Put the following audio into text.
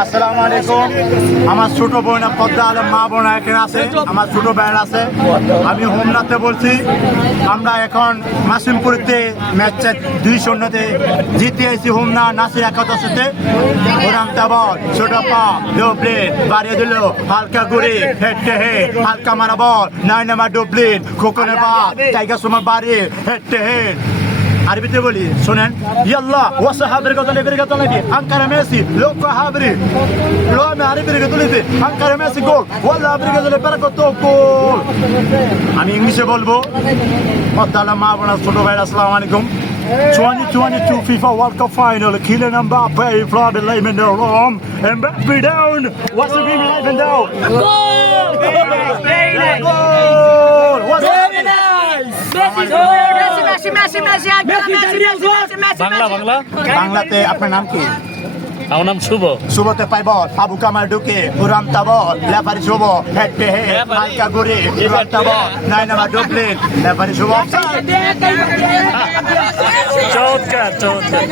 আসসালামু আলাইকুম। আমার ছোট বোন পদ্মা আলম মা বোন এখানে আছে আমার ছোট বোন আছে। আমি হোমনাথে বলছি আমরা এখন মাসিমপুরতে ম্যাচে দুই শূন্যতে জিতে এসেছি হোমনা নাসির একাদশতে ওরাম তাবর ছোট পা ডোবলিন বাড়িয়ে দিল হালকা গুড়ি হেড টে হেড হালকা মারা বল নয় নাম্বার ডোবলিন খোকনে পা টাইগার সময় বাড়ি হেড টে হেড। আরবিতে বলি শোনেন ইয়াল্লাহ ওয়াসা হাবরে কথা লেবে কথা নাকি আঙ্কারা মেসি লোক হাবরে লো আমি আরবির কথা লিখে আঙ্কারা মেসি গোল ওয়াল্লাহ হাবরে কথা লেবে কত গোল আমি ইংলিশে বলবো পদ্মালা মা বোনা ছোট ভাই আসসালামু আলাইকুম 2022 FIFA World Cup Final Kylian Mbappe från the Lehman Rom Mbappe down what's the game Lehman down goal goal what's Very nice. Messi, Messi, Messi, Bangla. Bangla. বাংলাতে আপনার নাম কি? আমার নাম শুভ। সুবতে পাইব আবু কামাল ঢুকে উরাম তাব লেফারি শুভ হেড টে হেড হালকা গুড়ি উরাম তাব নাই নামা ডুবলিন লেফারি শুভ। চমৎকার চমৎকার।